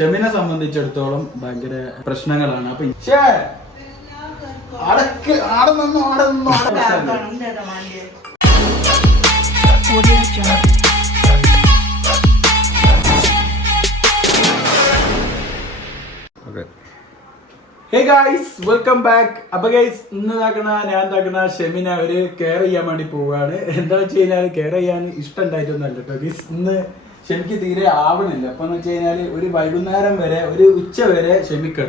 ഷെമിനെ സംബന്ധിച്ചിടത്തോളം ഭയങ്കര പ്രശ്നങ്ങളാണ്. അപ്പൊ ഹേ ഗായ്സ്, വെൽക്കം ബാക്ക്. അപ്പൊ ഗൈസ്, ഇന്ന് ഞാൻ ഷെമിനെ ഒരു കെയർ ചെയ്യാൻ വേണ്ടി പോവാണ്. എന്താ വെച്ച് കഴിഞ്ഞാൽ കെയർ ചെയ്യാൻ ഇഷ്ടം ഉണ്ടായിട്ടൊന്നല്ല കേട്ടോ ഗൈസ്. ഇന്ന് ഷെമിക്ക് തീരെ ആവണില്ല. അപ്പൊ എന്ന് വെച്ച് കഴിഞ്ഞാൽ ഒരു വൈകുന്നേരം വരെ, ഒരു ഉച്ച വരെ ഷെമിക്ക്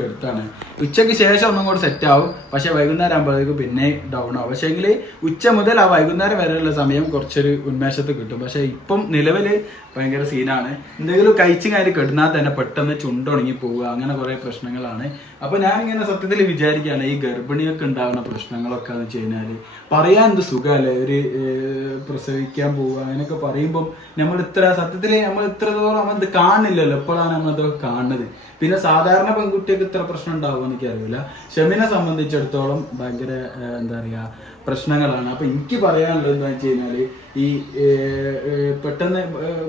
കെടുത്താണ്. ഉച്ചക്ക് ശേഷം ഒന്നും കൂടെ സെറ്റ് ആവും, പക്ഷെ വൈകുന്നേരം ആകുമ്പോഴേക്കും പിന്നെ ഡൗൺ ആവും. പക്ഷെ എങ്കിൽ ഉച്ച മുതൽ ആ വൈകുന്നേരം വരെയുള്ള സമയം കുറച്ചൊരു ഉന്മേഷത്ത് കിട്ടും. പക്ഷെ ഇപ്പം നിലവില് ഭയങ്കര സീനാണ്. എന്തെങ്കിലും കഴിച്ചും കാര്യം കെടുന്നാൽ തന്നെ പെട്ടെന്ന് ചുണ്ടുണങ്ങി പോവുക, അങ്ങനെ കുറെ പ്രശ്നങ്ങളാണ്. അപ്പൊ ഞാനിങ്ങനെ സത്യത്തിൽ വിചാരിക്കുകയാണ്, ഈ ഗർഭിണിയൊക്കെ ഉണ്ടാകുന്ന പ്രശ്നങ്ങളൊക്കെ എന്ന് വെച്ച് കഴിഞ്ഞാല് പറയാൻ എന്ത് സുഖമല്ലേ. ഒരു പ്രസവിക്കാൻ പോവുക അങ്ങനെയൊക്കെ പറയുമ്പോൾ നമ്മൾ ഇത്രത്തോളം നമ്മൾ കാണില്ലല്ലോ. എപ്പോഴാണ് നമ്മളതൊക്കെ കാണുന്നത്. പിന്നെ സാധാരണ പെൺകുട്ടിയൊക്കെ ഇത്ര പ്രശ്നം ഉണ്ടാവുമെന്ന് എനിക്കറിയില്ല. ഷെമിനെ സംബന്ധിച്ചിടത്തോളം ഭയങ്കര എന്താ പറയുക പ്രശ്നങ്ങളാണ്. അപ്പൊ എനിക്ക് പറയാനുള്ളത് എന്താ വെച്ച് കഴിഞ്ഞാല്, ഈ പെട്ടെന്ന്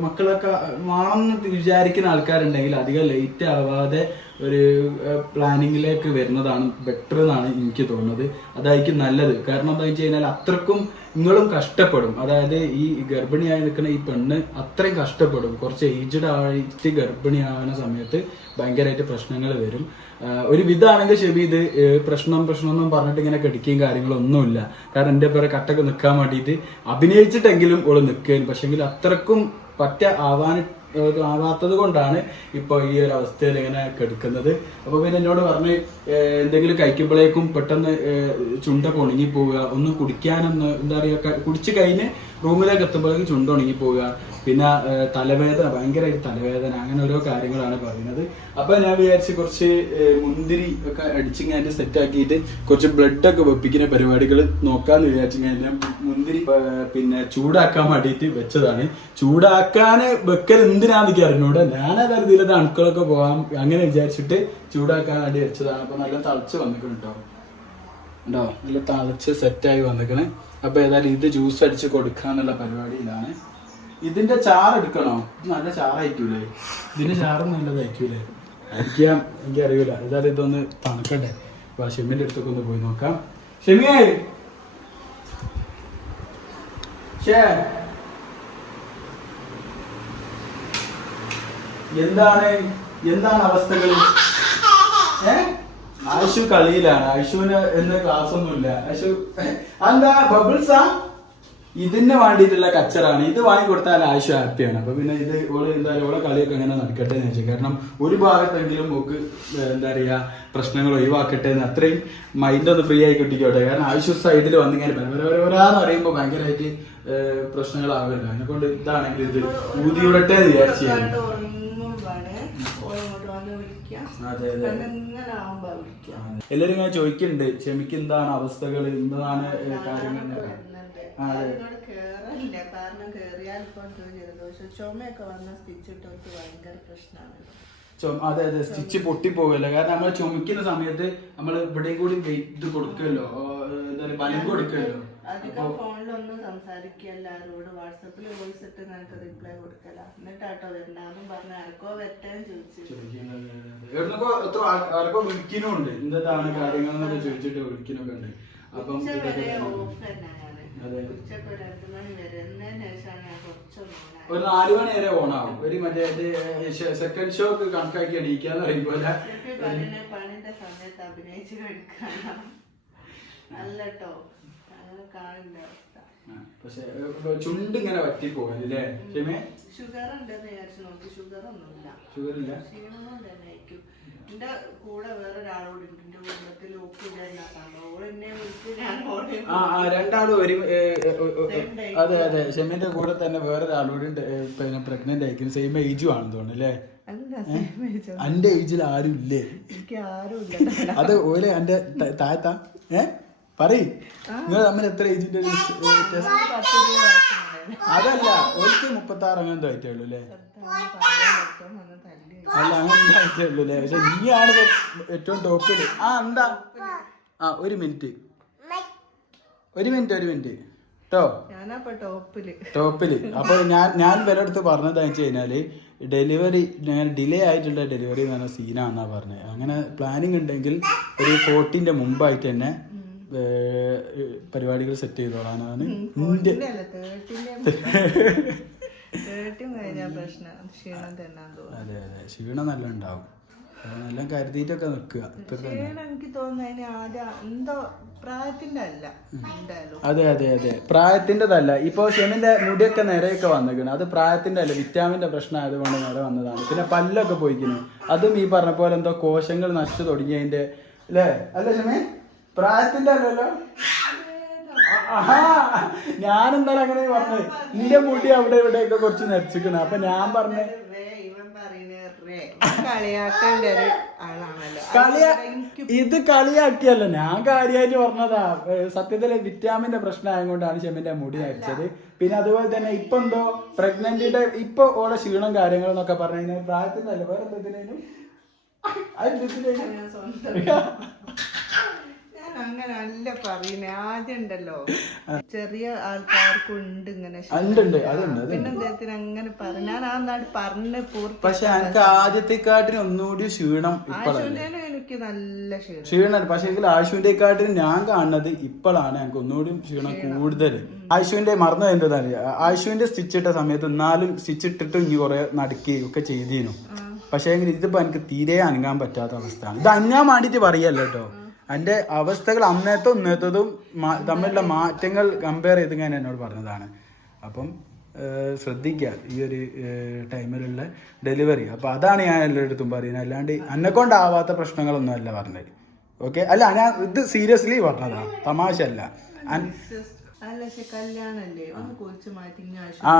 മക്കളൊക്കെ വേണമെന്ന് വിചാരിക്കുന്ന ആൾക്കാരുണ്ടെങ്കിൽ അധികം ലേറ്റ് ആവാതെ ഒരു പ്ലാനിങ്ങിലേക്ക് വരുന്നതാണ് ബെറ്റർ എന്നാണ് എനിക്ക് തോന്നുന്നത്. അതായിരിക്കും നല്ലത്. കാരണം എന്താ വെച്ച് കഴിഞ്ഞാൽ അത്രക്കും നിങ്ങളും കഷ്ടപ്പെടും. അതായത് ഈ ഗർഭിണിയായി നിൽക്കുന്ന ഈ പെണ്ണ് അത്രയും കഷ്ടപ്പെടും. കുറച്ച് ഏജ്ഡ് ആയിട്ട് ഗർഭിണിയാവുന്ന സമയത്ത് ഭയങ്കരമായിട്ട് പ്രശ്നങ്ങൾ വരും. ഒരു വിധാണെങ്കിൽ ശരി, ഇത് പ്രശ്നം എന്നും പറഞ്ഞിട്ട് ഇങ്ങനെ കടിക്കുകയും കാര്യങ്ങളൊന്നുമില്ല. കാരണം എൻ്റെ പേരെ കട്ടൊക്കെ നിൽക്കാൻ വേണ്ടിയിട്ട് അഭിനയിച്ചിട്ടെങ്കിലും ഓള് നിൽക്കുകയും, പക്ഷെങ്കിൽ അത്രക്കും ആവാത്തത് കൊണ്ടാണ് ഇപ്പോൾ ഈ ഒരു അവസ്ഥയിൽ ഇങ്ങനെ കെടുക്കുന്നത്. അപ്പോൾ പിന്നെ എന്നോട് പറഞ്ഞ് എന്തെങ്കിലും കഴിക്കുമ്പോഴേക്കും പെട്ടെന്ന് ചുണ്ടൊക്കെ ഉണങ്ങി പോവുക, ഒന്നും കുടിക്കാനൊന്ന് എന്താ പറയുക, കുടിച്ച് കഴിഞ്ഞ് റൂമിലേക്ക് എത്തുമ്പോഴേക്കും ചുണ്ട് ഉണങ്ങി പോവുക, പിന്നെ തലവേദന, ഭയങ്കരമായിട്ട് തലവേദന, അങ്ങനെ ഓരോ കാര്യങ്ങളാണ് പറയുന്നത്. അപ്പൊ ഞാൻ വിചാരിച്ച് കുറച്ച് മുന്തിരി ഒക്കെ അടിച്ചിങ്ങനെ സെറ്റ് ആക്കിയിട്ട് കുറച്ച് ബ്ലഡ് ഒക്കെ വെപ്പിക്കുന്ന പരിപാടികൾ നോക്കാന്ന് വിചാരിച്ചിങ്ങനെ മുന്തിരി പിന്നെ ചൂടാക്കാൻ വേണ്ടിയിട്ട് വെച്ചതാണ്. ചൂടാക്കാന് വെക്കൽ എന്തിനാന്ന് അറിഞ്ഞൂടെ. ഞാനതായത് ഇതിലെ അണുക്കളൊക്കെ പോകാം അങ്ങനെ വിചാരിച്ചിട്ട് ചൂടാക്കാൻ വേണ്ടി വെച്ചതാണ്. അപ്പൊ നല്ല തളച്ച് വന്നിക്കണം കേട്ടോ, നല്ല തളച്ച് സെറ്റായി വന്നിക്കണ്. അപ്പൊ ഏതായാലും ഇത് ജ്യൂസ് അടിച്ച് കൊടുക്കാന്നുള്ള പരിപാടിയിലാണ്. ഇതിന്റെ ചാറ് എടുക്കണോ? നല്ല ചാറായിരിക്കൂലേ? ഇതിന്റെ ചാറൊന്നും നല്ലതായിരിക്കൂലേ? എനിക്കറിയൂല. ഏതായാലും ഇതൊന്ന് തണുക്കട്ടെ. അപ്പൊ ഷെമിന്റെ അടുത്തൊക്കെ ഒന്ന് പോയി നോക്കാം. ഷെമിയേ, എന്താണ് അവസ്ഥകൾ? ആയിഷു കളിയിലാണ്. ആയിഷുവിന് എന്ന് ക്ലാസ് ഒന്നുമില്ല. ആയിഷു എന്താ ബബിൾസാ? ഇതിന് വേണ്ടിയിട്ടുള്ള കച്ചറാണ്. ഇത് വാങ്ങിക്കൊടുത്താൽ ആയിഷു ഹാപ്പിയാണ്. അപ്പൊ പിന്നെ ഇത് ഓള് എന്തായാലും ഓളെ കളിയൊക്കെ അങ്ങനെ നടക്കട്ടെ എന്ന് വെച്ചാൽ, കാരണം ഒരു ഭാഗത്തെങ്കിലും നമുക്ക് എന്താ പറയാ പ്രശ്നങ്ങൾ ഒഴിവാക്കട്ടെ എന്ന്, അത്രയും മൈൻഡ് ഒന്ന് ഫ്രീ ആയി കിട്ടിക്കോട്ടെ. കാരണം ആയിഷു സൈഡിൽ വന്നിങ്ങനെ വരാന്ന് പറയുമ്പോൾ ഭയങ്കരമായിട്ട് പ്രശ്നങ്ങളാവില്ല. അതിനെക്കൊണ്ട് ഇതാണെങ്കിൽ ഇത് ഊതിവിടട്ടെ എന്ന് വിചാരിച്ചാണ്. അതെ അതെ, എല്ലാരും ഇങ്ങനെ ചോദിക്കുന്നുണ്ട് ഷെമിക്ക് എന്താണ് അവസ്ഥകൾ, എന്താണ് കാര്യങ്ങൾ. അതെ അതെ, സ്റ്റിച്ച് പൊട്ടിപ്പോകല്ലോ. കാരണം നമ്മൾ ചുമക്കുന്ന സമയത്ത് നമ്മൾ ഇവിടെയും കൂടി വെയിറ്റ് കൊടുക്കുമല്ലോ, എന്താ ബലം കൊടുക്കുമല്ലോ. ഫോണിലൊന്നും സംസാരിക്കല്ല, ആരോട് വാട്സാപ്പിൽ വോയിസ് ഇട്ട് നിനക്ക് റിപ്ലൈ കൊടുക്കല. എന്നിട്ടാട്ടോ വരണ്ടാന്നും പറഞ്ഞ ആർക്കോ വെറ്റാൻ ചോദിച്ചിട്ടുണ്ട്. എന്താണ് കാര്യങ്ങളെന്നൊക്കെ ചോദിച്ചിട്ട് വിളിക്കുന്നൊക്കെ ഉണ്ട്. അപ്പം ഒരു 4 മണി വരെ ഓണാവും. ഒരു മറ്റേ സെക്കൻഡ് ഷോ ഒക്കെ കണക്കാക്കി എണീക്കാന്ന് പറയുമ്പോലെ പണിന്റെ സമയത്ത് അഭിനയിച്ച് കഴിക്കണം. നല്ലട്ടോ, അങ്ങനെ കാണില്ല അവസ്ഥ. പക്ഷെ ചുണ്ട് ഇങ്ങനെ വറ്റി പോകാനല്ലേ ഷെമേ? ഷുഗർ ഉണ്ടെന്ന് വിചാരിച്ചു നോക്കി, ഷുഗർ ഒന്നുമില്ല. ഷുഗറില്ല, ക്ഷീണം കൊണ്ട് തന്നെ ആയിരിക്കും. എന്റെ കൂടെ വേറൊരാളോട് എന്റെ കുടുംബത്തിൽ രണ്ടാളും ഒരു അതെ അതെ, ഷെമിന്റെ കൂടെ തന്നെ വേറൊരാളോട് പിന്നെ പ്രഗ്നന്റ് ആയിരിക്കും. സെയിം ഏജും ആണെന്ന് തോന്നുന്നു അല്ലേ? എന്റെ ഏജിൽ ആരും ഇല്ലേ? അത് ഓലെ എന്റെ താഴത്താ പറയ്, നിങ്ങൾ തമ്മിൽ എത്ര ഏജിന്റെ വ്യത്യാസം? അതല്ല, ഓർക്ക് 36 അങ്ങനത്തെ ആയിട്ടേ ഉള്ളൂ അല്ലേ? അല്ല, അങ്ങനത്തെ ആയിട്ടേ ഉള്ളൂ അല്ലേ? പക്ഷെ നീയാണ് ഏറ്റവും ടോപ്പില്. എന്താ? ഒരു മിനിറ്റ് കേട്ടോ. ഞാനപ്പോ ടോപ്പില്. അപ്പൊ ഞാൻ ഇവരുടെ അടുത്ത് പറഞ്ഞതെന്ന് വെച്ച് കഴിഞ്ഞാല് ഡെലിവറി ഡിലേ ആയിട്ടുള്ള ഡെലിവറി എന്ന് പറഞ്ഞ സീനാന്നാ പറഞ്ഞത്. അങ്ങനെ പ്ലാനിങ് ഉണ്ടെങ്കിൽ ഒരു 14ന്റെ മുമ്പായിട്ട് തന്നെ പരിപാടികൾ സെറ്റ് ചെയ്തോളാനാണ് അതെ ക്ഷീണം നല്ല ഉണ്ടാവും. നല്ല കരുതിയിട്ടൊക്കെ നിൽക്കുക. എനിക്ക് തോന്നുന്നു അതെ പ്രായത്തിൻ്റെതല്ല. ഇപ്പൊ ഷെമിന്റെ മുടിയൊക്കെ നിരയൊക്കെ വന്നിരിക്കണം. അത് പ്രായത്തിന്റെ അല്ല, വിറ്റാമിന്റെ പ്രശ്നം ആയതുകൊണ്ട് നിര വന്നതാണ്. പിന്നെ പല്ലൊക്കെ പോയിക്കുന്നു. അതും ഈ പറഞ്ഞ പോലെ എന്തോ കോശങ്ങൾ നശിച്ചു തുടങ്ങിയതിന്റെ അല്ലേ? അല്ല ഷെമി, പ്രായത്തിന്റെ അല്ലല്ലോ. ഞാനെന്തായാലും അങ്ങനെ പറഞ്ഞത്. എന്റെ മുടി അവിടെ ഇവിടെയൊക്കെ കുറച്ച് നരച്ചിക്കണം. അപ്പൊ ഞാൻ പറഞ്ഞ ഇത് കളിയാക്കിയല്ല, ഞാൻ കാര്യമായിട്ട് പറഞ്ഞതാ. സത്യത്തില് വിറ്റാമിന്റെ പ്രശ്നം ആയതുകൊണ്ടാണ് ഷെമിന്റെ മുടി നരച്ചത്. പിന്നെ അതുപോലെ തന്നെ ഇപ്പൊ എന്തോ പ്രഗ്നന്റിയുടെ ഇപ്പൊ ഓരോ ക്ഷീണം കാര്യങ്ങളെന്നൊക്കെ പറഞ്ഞു കഴിഞ്ഞാൽ പ്രായത്തിന്റെ അല്ല, വേറെ എന്തെങ്കിലും അങ്ങനെ അല്ല പറയുന്നേ. ആദ്യം ഉണ്ടല്ലോ ചെറിയ ആൾക്കാർക്ക് ഉണ്ട് ഇങ്ങനെ. പിന്നെ അദ്ദേഹത്തിന് അങ്ങനെ ഞാൻ ആ നാട് പറഞ്ഞ് പൂർത്തി. പക്ഷെ എനിക്ക് ആദ്യത്തെക്കാട്ടിന് ഒന്നുകൂടി ക്ഷീണം ഇപ്പോഴാണ്. എനിക്ക് നല്ല ക്ഷീണം. പക്ഷെ എങ്കിൽ ആശുവിന്റെക്കാട്ടിന് ഞാൻ കാണുന്നത് ഇപ്പോഴാണ് എനിക്ക് ഒന്നുകൂടി ക്ഷീണം കൂടുതൽ. ആശുവിന്റെ മറന്നു എന്താണ്, ആശുവിന്റെ സ്റ്റിച്ച് ഇട്ട സമയത്ത് 4 സ്റ്റിച്ച് ഇട്ടിട്ട് ഇനി കുറെ നടക്കുകയും ഒക്കെ ചെയ്തിരുന്നു. പക്ഷെ എങ്കിൽ ഇതിപ്പോ എനിക്ക് തീരെ അനങ്ങാൻ പറ്റാത്ത അവസ്ഥയാണ്. ഇത് അനങ്ങാൻ വേണ്ടിട്ട് പറയല്ലോ കേട്ടോ. എൻ്റെ അവസ്ഥകൾ അന്നേരത്തും ഇന്നത്തേതും തമ്മിലുള്ള മാറ്റങ്ങൾ കമ്പയർ ചെയ്ത് ഞാൻ എന്നോട് പറഞ്ഞതാണ്. അപ്പം ശ്രദ്ധിക്കുക ഈ ഒരു ടൈമിലുള്ള ഡെലിവറി. അപ്പം അതാണ് ഞാൻ എല്ലായിടത്തും പറയുന്നത്. അല്ലാണ്ട് എന്നെക്കൊണ്ടാവാത്ത പ്രശ്നങ്ങളൊന്നും അല്ല പറഞ്ഞത്. ഓക്കെ, അല്ല ഞാൻ ഇത് സീരിയസ്ലി പറഞ്ഞതാണ്, തമാശ അല്ല.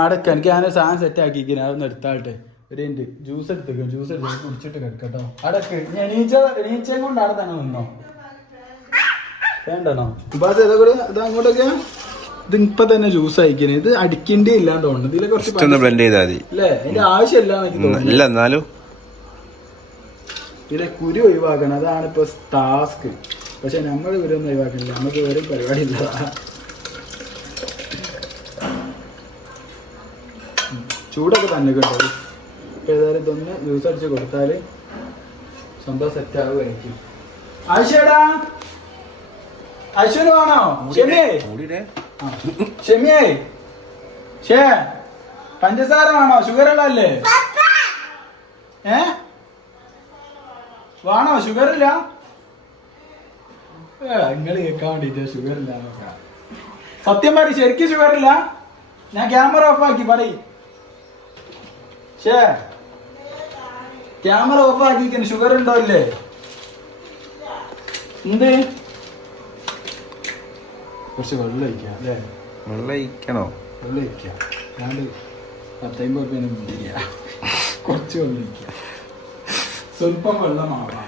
അടക്ക എനിക്ക് ഞാൻ സാധനം സെറ്റ് ആക്കിയിരിക്കും. അതൊന്ന് എടുത്താട്ടെ. ഒരു ജ്യൂസ് എടുത്തേക്കും, ജ്യൂസ് എടുത്ത് കുടിച്ചിട്ട് കിടക്കട്ടോ. അടക്ക് എണീച്ചയും കൊണ്ട് അവിടെ തന്നെ നിന്നോ. വേണ്ടണോ ബാസ്? ഇത് അങ്ങോട്ടൊക്കെ ഇത് ഇപ്പൊ തന്നെ ജ്യൂസ് അയക്കണേ. ഇത് അടിക്കേണ്ടേ ഇല്ലാന്ന് തോന്നുന്നു. ഇതിലെ കുറച്ച് ബ്ലെൻഡ് ചെയ്താൽ മതി അല്ലേ? അതിന്റെ ആവശ്യമില്ല എനിക്ക് തോന്നുന്നു. ഇതിലെ കുരു ഒഴിവാക്കണം, അതാണ് ഇപ്പൊ ടാസ്ക്. പക്ഷെ നമ്മൾ കുരൊന്നും ഒഴിവാക്കണില്ല, നമുക്ക് വേറെ പരിപാടി ഇല്ല. ചൂടൊക്കെ തന്നെ കേട്ടോ. ഇപ്പൊ ഏതായാലും ഇതൊന്ന് ജ്യൂസ് അടിച്ച് കൊടുത്താല് സ്വന്തം സെറ്റ് ആവുമായിരിക്കും. ആയിഷേടാ, അശ്വിന് വേണോ? ഷെമിയേ ഷേ പഞ്ചസാര വേണോ? ഷുഗർ ഉള്ളല്ലേ? വേണോ? ഷുഗർ ഇല്ല? നിങ്ങള് കേൾക്കാൻ വേണ്ടിട്ട് ഷുഗർ ഇല്ല. സത്യം പറ, ശരിക്കും ഷുഗർ ഇല്ല? ഞാൻ ക്യാമറ ഓഫ് ആക്കി പറയും. ഷേ ക്യാമറ ഓഫ് ആക്കിയിരിക്കുന്നു. ഷുഗർ ഉണ്ടോ ഇല്ലേ? എന്ത് കുറച്ച് വെള്ളം ഒഴിക്കാം അല്ലേ? വെള്ളം ഒഴിക്കണോ? വെള്ളം ഒഴിക്കാം. ഞാൻ 10-50 രൂപ മുന്തിരിയ. കുറച്ച് വെള്ളം ഒഴിക്കാം, സ്വല്പം വെള്ളമാവാം.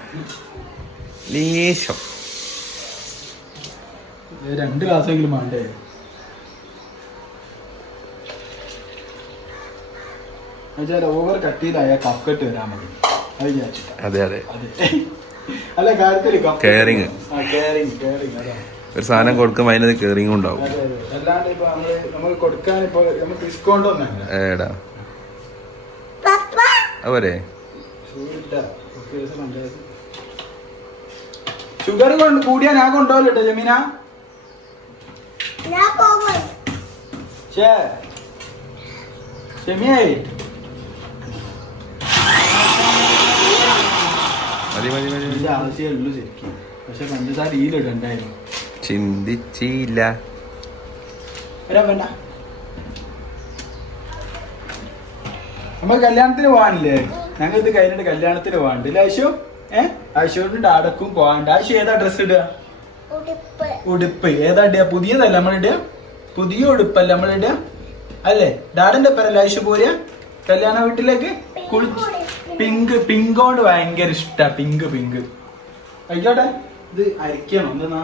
ലേശം 2 ഗ്ലാസ്സെങ്കിലും വേണ്ടേ? എന്നുവെച്ചാൽ ഓവർ കട്ട് ചെയ്തായ കപ്പ് കട്ട് വരാൻ മതി. അത് വിചാരിച്ചിട്ടാ. അതെ അതെ അല്ല കാര്യത്തില് കെയറിങ് അതാണ്. ഒരു സാധനം കൊടുക്കുമ്പോൾ അതിനത് കെയറിങ്ങും ഉണ്ടാവും. അല്ലാണ്ട് ഇപ്പൊ നമുക്ക് കൊടുക്കാൻ ഇപ്പൊ നമുക്ക് ഡിസ്കൗണ്ട് ഒന്നും ഏടാ അവരെ ഷുഗർ കൂടിയാ ഞാൻ കൊണ്ടുപോകല്ലോ ജമീന. ഷെമിയേ ആവശ്യമുള്ളൂ ശരിക്കും. പക്ഷെ പഞ്ചസാര ഈലിടണ്ടായിരുന്നു, ചിന്തിച്ചില്ല. നമ്മൾ കല്യാണത്തിന് പോകാനില്ലേ? ഞങ്ങൾ ഇത് കഴിഞ്ഞിട്ട് കല്യാണത്തിന് പോകാണ്ടില്ല. ആശു ആശുവിന്റെ ഡാഡക്കും പോകാണ്ട്. ആശു ഏതാ ഡ്രസ് ഇടുക? ഉടുപ്പ് ഏതാ ഇടുക? പുതിയതല്ല നമ്മളിടുക, പുതിയ ഉടുപ്പല്ല നമ്മളിടുക അല്ലേ? ഡാഡിന്റെ പേരല്ലേ ആശു പോരുക കല്യാണ വീട്ടിലേക്ക്? പിങ്കോണ്ട് ഭയങ്കര ഇഷ്ടാ. പിങ്ക് ആയിക്കോട്ടെ. ഇത് അരിക്കണോ? എന്തെന്നാ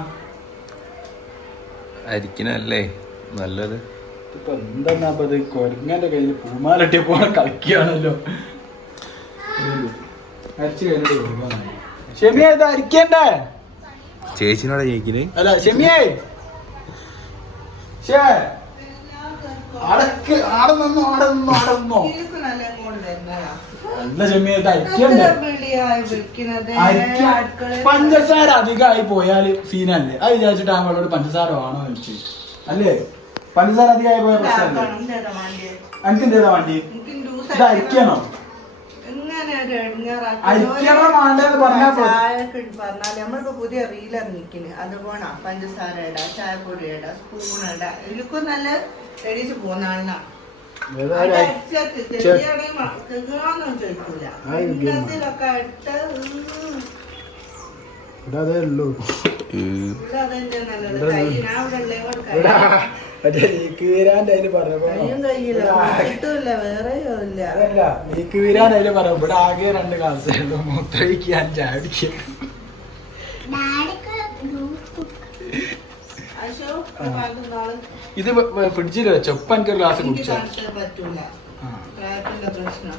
അരിക്കണല്ലേ നല്ലത്. ഇപ്പൊ എന്താ ഇത് കൊരങ്ങന്റെ കയ്യിൽ പൂമാലട്ടിയ പോലെ കളിക്കുകയാണല്ലോ. അരിച്ചു കഴിഞ്ഞിട്ട് കൊടുക്കാൻ. ഷെമിയെ ഇത് അരിക്കണ്ടേ? ചേച്ചിനോട് ജയിക്കില്ലേ? അല്ല ഷെമിയേ, ഷേ ആടെ നിന്നോ ഇതിലേക്ക് നല്ല ഇങ്ങോട്ട് വരുന്നതാ. നല്ല ചെമ്മീൻ അരിക്കണ്ടേ വിളിയായി വിളിക്കുന്നത് പഞ്ചസാര അധികമായി പോയാല് സീനല്ലേ അത് വിചാരിച്ചിട്ട് അവളോട് പഞ്ചസാര വേണോ ചോദിച്ചു അല്ലേ? പഞ്ചസാര അധികമായി പോയ പ്രശ്നമല്ലേ? എനിക്ക് എന്തേതാ വണ്ടി ഇത് അരിക്കണോ? അരിക്കണോ വേണ്ടെന്ന് പറഞ്ഞാൽ പറഞ്ഞാല് നമ്മളിപ്പോ പുതിയ റീൽ ഇറങ്ങിക്കുന്നു അതുപോണ പഞ്ചസാര ഇടാ ചായപ്പൊടി ഇടാ സ്പൂൺ ഇടാ ഇതിലൊക്കെ നല്ല എണീച്ച് പോന്നാളാ അതേ ഉള്ളൂ അതിന് പറഞ്ഞപ്പോ ഇവിടെ ആകെ 2 ക്ലാസ് മൂത്രയിക്കാൻ ചാടിക്കാൻ ഇത് ഫ്രിഡ്ജിൽ വെച്ചോ? ഇപ്പൊ എനിക്കൊരു ഗ്ലാസ് കുടിച്ചോ? പറ്റൂല പ്രായത്തിന്റെ പ്രശ്നം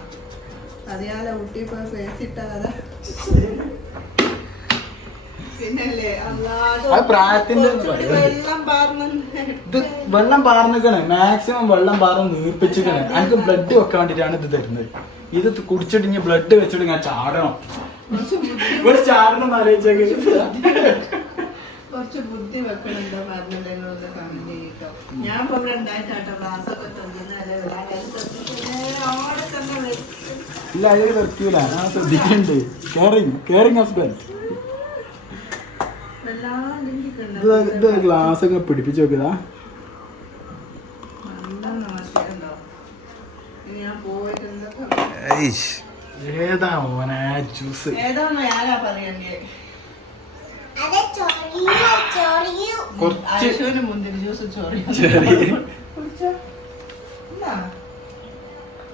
അറിയാലോ ഊട്ടി പോയി പേസിട്ട കഥ പിന്നല്ലേ അത് പ്രായത്തിന്റെ ഇത് വെള്ളം പാർന്നിക്കണേ മാക്സിമം വെള്ളം പാർന്ന് നീർപ്പിച്ചിക്കണേ. എനിക്ക് ബ്ലഡ് വെക്കാൻ വേണ്ടിട്ടാണ് ഇത് തരുന്നത്. ഇത് കുടിച്ചിട്ട് ഇനി ബ്ലഡ് വെച്ചിട്ട് ഞാൻ ചാടണം. ഇവിടെ ചാടണം ആലോചിച്ചേക്ക്. കുറച്ച് ബുദ്ധി വെക്കണുണ്ടോ പറഞ്ഞിട്ട് കമന്റ് ചെയ്യട്ടോ. ഞാൻ ഇപ്പൊ ഇവിടെ ഉണ്ടായിട്ടാട്ടോ ക്ലാസ് ഒക്കെ ഇല്ല അതിൽ വെക്കൂല. ഞാൻ ശ്രദ്ധിക്കണ്ട്. Caring husband. ഇത് ഗ്ലാസ് ഒക്കെ പിടിപ്പിച്ച് നോക്കിയതാ. ഏതാ ഓനെ ജ്യൂസ് കുറച്ച് മുന്തിരി ജ്യൂസ്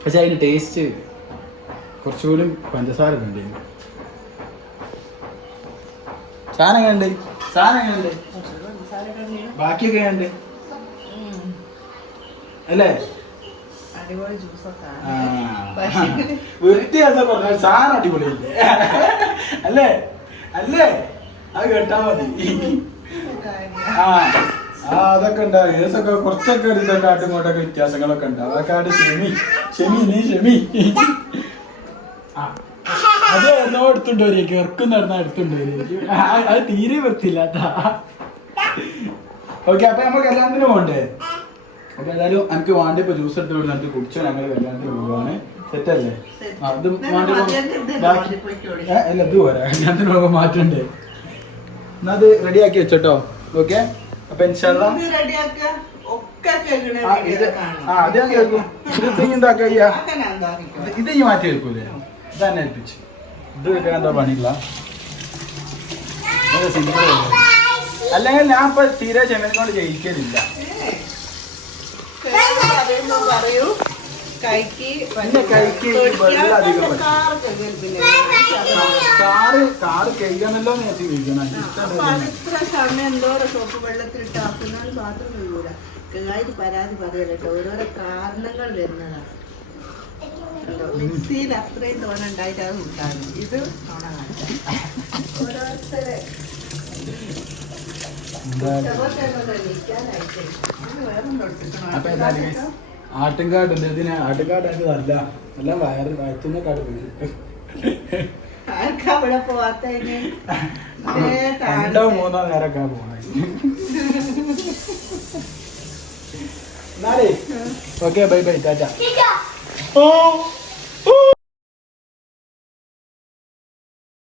പക്ഷെ അതിന് ടേസ്റ്റ് കുറച്ചുകൂടി പഞ്ചസാര ഉണ്ട്. സാധനം എങ്ങനെയുണ്ട് ബാക്കിയൊക്കെ ഉണ്ട് അല്ലേ? അടിപൊളി ജ്യൂസൊക്കെ വ്യത്യാസം പറഞ്ഞ സാധനം അടിപൊളിയല്ലേ? അല്ലേ അത് കേട്ടാ മതി. അതൊക്കെ ഉണ്ടാവും. ഏസൊക്കെ കുറച്ചൊക്കെ ഇതൊക്കെ ആട്ടും ഇങ്ങോട്ടൊക്കെ വ്യത്യാസങ്ങളൊക്കെ ഉണ്ടാവും. അതൊക്കെ ക്ഷമി അത് എന്നോ എടുത്തുണ്ട് വരിക ഇറക്കും നടന്ന എടുത്തുണ്ട് വരിക. അത് തീരെ വൃത്തിയില്ലാത്ത. ഓക്കെ അപ്പൊ നമ്മൾ കല്യാണത്തിന് പോകണ്ടേ? അപ്പൊ ഏതായാലും എനിക്ക് വേണ്ടി ഇപ്പൊ ജ്യൂസ് എടുത്ത് വിടുന്ന എനിക്ക് കുടിച്ചോ. ഞങ്ങൾ കല്യാണത്തിന് പോവാണ്. സെറ്റല്ലേ? അത് ബാക്കി അല്ല ഇത് പോരാ. കല്യാണത്തിന് പോകുമ്പോൾ മാറ്റണ്ടേ? എന്നാ അത് റെഡിയാക്കി വെച്ചോട്ടോ. ഓക്കെ അപ്പൊ ഇൻഷാല്ലാ അത് ഞാൻ കേൾക്കും. ഇത് എന്താക്കാ ഇത് ഈ മാറ്റി കേൾക്കൂലേ? ഇതന്നെ ഏൽപ്പിച്ചു. ഇത് വെക്കാൻ എന്താ പണിയില്ല. സിമ്പിൾ അല്ലെങ്കിൽ ഞാൻ ഇപ്പൊ തീരെ ചെമ്മീനെ കൊണ്ട് ജയിക്കലില്ല. പറയൂ കാറ് കഴുകണല്ലോ നേരത്തെ കഴിക്കണം. സമയം എന്തോരം സോപ്പ് വെള്ളത്തിലിട്ട് ആക്കുന്നാൽ പാത്രം കഴിയൂല. കേട്ട് പരാതി പറയല്ലോ. ഓരോരോ കാരണങ്ങൾ വരുന്നതാണ്. മിക്സിയിൽ അത്രയും തോന ഉണ്ടായിട്ട് അത് ഉണ്ടാകും. ഇത് ഓരോരുത്തരെ ആട്ടുംകാട് എന്തിനാ? ആട്ടുംകാട് ആയിട്ട് നല്ല നല്ല വയറ്റുന്ന കാട് അവിടെ പോവാത്തതിന് 2-3 നേരൊക്കെ പോണേ. എന്നാലേ ഓക്കെ ബൈ ടാറ്റ.